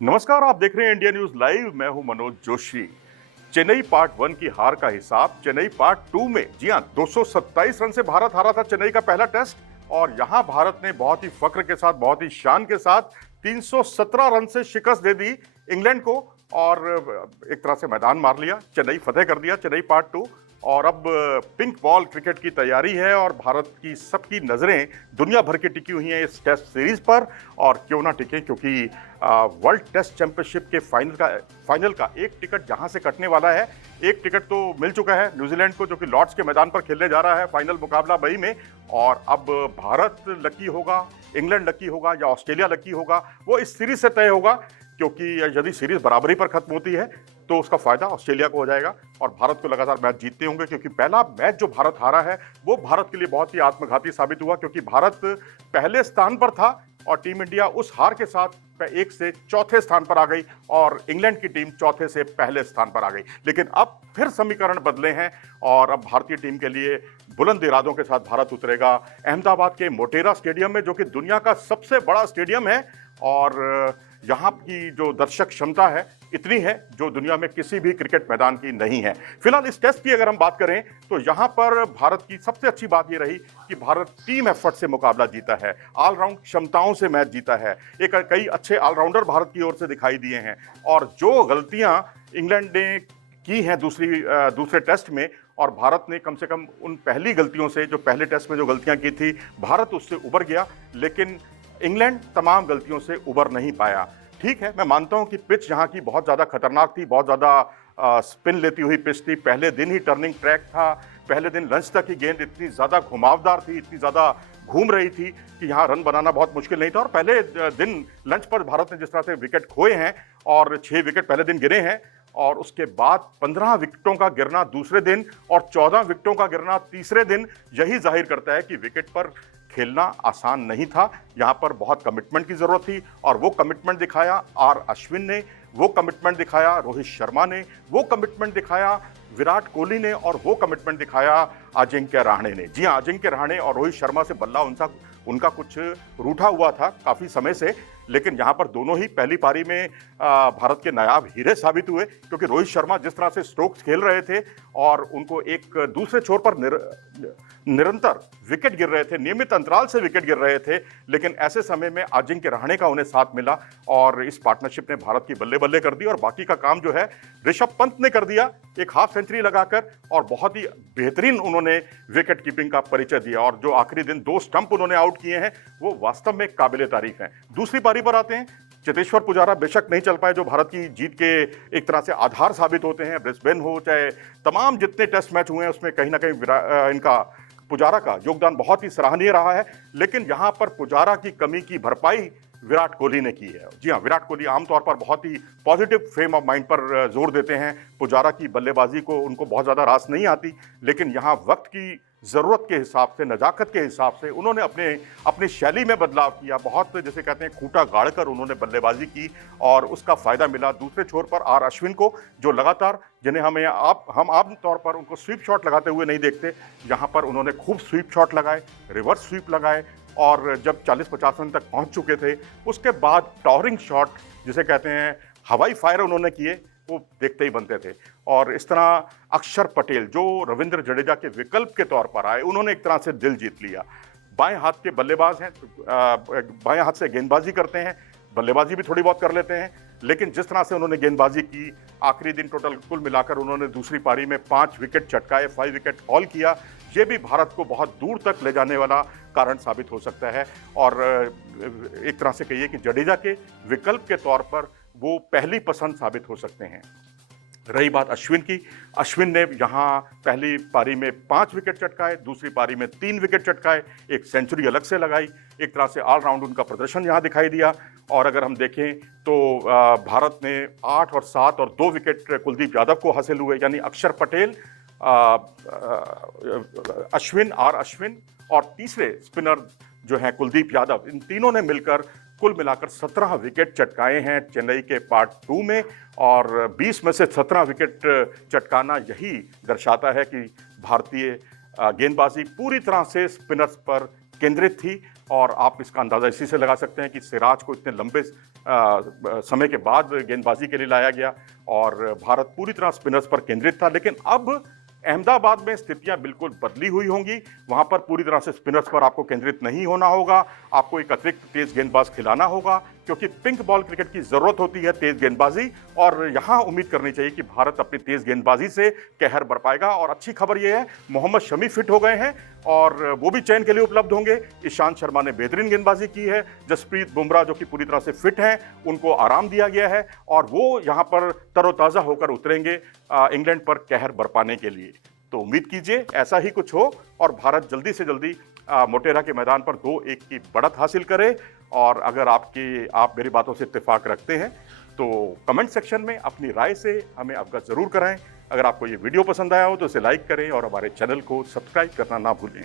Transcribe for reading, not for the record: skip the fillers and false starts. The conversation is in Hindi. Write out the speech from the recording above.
नमस्कार, आप देख रहे हैं इंडिया न्यूज लाइव। मैं हूं मनोज जोशी। चेन्नई पार्ट 1 की हार का हिसाब चेन्नई पार्ट 2 में, जी हां, 227 रन से भारत हारा था चेन्नई का पहला टेस्ट। और यहां भारत ने बहुत ही फक्र के साथ, बहुत ही शान के साथ 317 रन से शिकस्त दे दी इंग्लैंड को और एक तरह से मैदान मार लिया। चेन्नई फतेह कर दिया चेन्नई पार्ट 2। और अब पिंक बॉल क्रिकेट की तैयारी है और भारत की सबकी नजरें दुनिया भर की टिकी हुई हैं इस टेस्ट सीरीज पर। और क्यों ना टिके, क्योंकि वर्ल्ड टेस्ट चैंपियनशिप के फाइनल का एक टिकट जहां से कटने वाला है। एक टिकट तो मिल चुका है न्यूजीलैंड को, जो कि लॉर्ड्स के मैदान पर खेलने जा रहा है फाइनल मुकाबला मई में। और अब भारत लकी होगा, इंग्लैंड लकी होगा या ऑस्ट्रेलिया लकी होगा, वो इस सीरीज से तय होगा। क्योंकि यदि सीरीज बराबरी पर खत्म होती है तो उसका फायदा ऑस्ट्रेलिया को हो जाएगा और भारत को लगातार मैच जीतते होंगे। क्योंकि पहला मैच जो भारत हारा है वो भारत के लिए बहुत ही आत्मघाती साबित हुआ, क्योंकि भारत पहले स्थान पर था और टीम इंडिया उस हार के साथ 1 से चौथे स्थान पर आ गई और इंग्लैंड की टीम चौथे से पहले स्थान पर आ गई। लेकिन अब फिर समीकरण बदले हैं और अब भारतीय टीम के लिए बुलंद इरादों के साथ भारत उतरेगा अहमदाबाद के मोटेरा स्टेडियम में, जो कि दुनिया का सबसे बड़ा स्टेडियम है। और यहाँ की जो दर्शक क्षमता है इतनी है जो दुनिया में किसी भी क्रिकेट मैदान की नहीं है। फिलहाल इस टेस्ट की अगर हम बात करें तो यहाँ पर भारत की सबसे अच्छी बात ये रही कि भारत टीम एफर्ट से मुकाबला जीता है, ऑलराउंड क्षमताओं से मैच जीता है। कई अच्छे ऑलराउंडर भारत की ओर से दिखाई दिए हैं और जो गलतियां इंग्लैंड ने की हैं दूसरे टेस्ट में, और भारत ने कम से कम उन पहली गलतियों से, जो पहले टेस्ट में जो गलतियां की थी, भारत उससे उबर गया। लेकिन इंग्लैंड तमाम गलतियों से उबर नहीं पाया। ठीक है, मैं मानता हूं कि पिच यहाँ की बहुत ज़्यादा खतरनाक थी, बहुत ज़्यादा स्पिन लेती हुई पिच थी। पहले दिन ही टर्निंग ट्रैक था, पहले दिन लंच तक की गेंद इतनी ज़्यादा घुमावदार थी, इतनी ज़्यादा घूम रही थी कि यहाँ रन बनाना बहुत मुश्किल नहीं था। और पहले दिन लंच पर भारत ने जिस तरह से विकेट खोए हैं और 6 विकेट पहले दिन गिरे हैं, और उसके बाद 15 विकेटों का गिरना दूसरे दिन और 14 विकेटों का गिरना तीसरे दिन, यही जाहिर करता है कि विकेट पर खेलना आसान नहीं था। यहाँ पर बहुत कमिटमेंट की जरूरत थी और वो कमिटमेंट दिखाया आर अश्विन ने, वो कमिटमेंट दिखाया रोहित शर्मा ने, वो कमिटमेंट दिखाया विराट कोहली ने और वो कमिटमेंट दिखाया अजिंक्य रहाणे ने। जी हाँ, अजिंक्य रहाणे और रोहित शर्मा से बल्ला उनका कुछ रूठा हुआ था काफ़ी समय से। लेकिन यहाँ पर दोनों ही पहली पारी में भारत के नायाब हीरे साबित हुए, क्योंकि रोहित शर्मा जिस तरह से स्ट्रोक्स खेल रहे थे और उनको एक दूसरे छोर पर निरंतर विकेट गिर रहे थे, नियमित अंतराल से विकेट गिर रहे थे। लेकिन ऐसे समय में अजिंक्य रहाणे का उन्हें साथ मिला और इस पार्टनरशिप ने भारत की बल्ले बल्ले कर दी। और बाकी का काम जो है ऋषभ पंत ने कर दिया, एक हाफ सेंचुरी लगाकर, और बहुत ही बेहतरीन उन्होंने विकेट कीपिंग का परिचय दिया। और जो आखिरी दिन 2 स्टंप उन्होंने आउट किए हैं वो वास्तव में काबिले तारीफ हैं। दूसरी पारी पर आते हैं। चेतेश्वर पुजारा बेशक नहीं चल पाए, जो भारत की जीत के एक तरह से आधार साबित होते हैं। ब्रिस्बेन हो चाहे तमाम जितने टेस्ट मैच हुए हैं उसमें कहीं ना कहीं इनका पुजारा का योगदान बहुत ही सराहनीय रहा है। लेकिन यहां पर पुजारा की कमी की भरपाई विराट कोहली ने की है। जी हाँ, विराट कोहली आमतौर पर बहुत ही पॉजिटिव फ्रेम ऑफ माइंड पर जोर देते हैं। पुजारा की बल्लेबाजी को उनको बहुत ज़्यादा रास नहीं आती, लेकिन यहाँ वक्त की ज़रूरत के हिसाब से, नज़ाकत के हिसाब से उन्होंने अपनी शैली में बदलाव किया। बहुत, जैसे कहते हैं, खूंटा गाड़कर उन्होंने बल्लेबाजी की और उसका फ़ायदा मिला दूसरे छोर पर आर अश्विन को, जो लगातार, जिन्हें हम आम तौर पर उनको स्वीप शॉट लगाते हुए नहीं देखते, यहाँ पर उन्होंने खूब स्वीप शॉट लगाए, रिवर्स स्वीप लगाए। और जब 40-50 रन तक पहुंच चुके थे उसके बाद टॉरिंग शॉट, जिसे कहते हैं हवाई फायर, उन्होंने किए, वो देखते ही बनते थे। और इस तरह अक्षर पटेल, जो रविंद्र जडेजा के विकल्प के तौर पर आए, उन्होंने एक तरह से दिल जीत लिया। बाएं हाथ के बल्लेबाज हैं, बाएं हाथ से गेंदबाजी करते हैं, बल्लेबाजी भी थोड़ी बहुत कर लेते हैं। लेकिन जिस तरह से उन्होंने गेंदबाजी की, आखिरी दिन टोटल कुल मिलाकर उन्होंने दूसरी पारी में 5 विकेट चटकाए, 5 विकेट हॉल किया। ये भी भारत को बहुत दूर तक ले जाने वाला कारण साबित हो सकता है। और एक तरह से कहिए कि जडेजा के विकल्प के तौर पर वो पहली पसंद साबित हो सकते हैं। रही बात अश्विन की, अश्विन ने यहाँ पहली पारी में 5 विकेट चटकाए, दूसरी पारी में 3 विकेट चटकाए, एक सेंचुरी अलग से लगाई। एक तरह से ऑलराउंड उनका प्रदर्शन यहाँ दिखाई दिया। और अगर हम देखें तो भारत ने 8 और 7 और 2 विकेट कुलदीप यादव को हासिल हुए, यानी अक्षर पटेल, अश्विन, आर अश्विन और तीसरे स्पिनर जो हैं कुलदीप यादव, इन तीनों ने मिलकर कुल मिलाकर 17 विकेट चटकाए हैं चेन्नई के पार्ट 2 में। और 20 में से 17 विकेट चटकाना यही दर्शाता है कि भारतीय गेंदबाजी पूरी तरह से स्पिनर्स पर केंद्रित थी और आप इसका अंदाज़ा इसी से लगा सकते हैं कि सिराज को इतने लंबे समय के बाद गेंदबाजी के लिए लाया गया और भारत पूरी तरह स्पिनर्स पर केंद्रित था। लेकिन अब अहमदाबाद में स्थितियां बिल्कुल बदली हुई होंगी। वहां पर पूरी तरह से स्पिनर्स पर आपको केंद्रित नहीं होना होगा, आपको एक अतिरिक्त तेज गेंदबाज खिलाना होगा, क्योंकि पिंक बॉल क्रिकेट की जरूरत होती है तेज गेंदबाजी। और यहां उम्मीद करनी चाहिए कि भारत अपनी तेज गेंदबाजी से कहर बरपाएगा। और अच्छी खबर यह है, मोहम्मद शमी फिट हो गए हैं और वो भी चयन के लिए उपलब्ध होंगे। ईशांत शर्मा ने बेहतरीन गेंदबाजी की है। जसप्रीत बुमराह जो कि पूरी तरह से फिट हैं, उनको आराम दिया गया है और वो यहां पर तरोताजा होकर उतरेंगे इंग्लैंड पर कहर बरपाने के लिए। तो उम्मीद कीजिए ऐसा ही कुछ हो और भारत जल्दी से जल्दी मोटेरा के मैदान पर 2-1 की बढ़त हासिल करे। और अगर आप मेरी बातों से इत्तेफाक रखते हैं तो कमेंट सेक्शन में अपनी राय से हमें अवगत जरूर कराएं। अगर आपको ये वीडियो पसंद आया हो तो इसे लाइक करें और हमारे चैनल को सब्सक्राइब करना ना भूलें।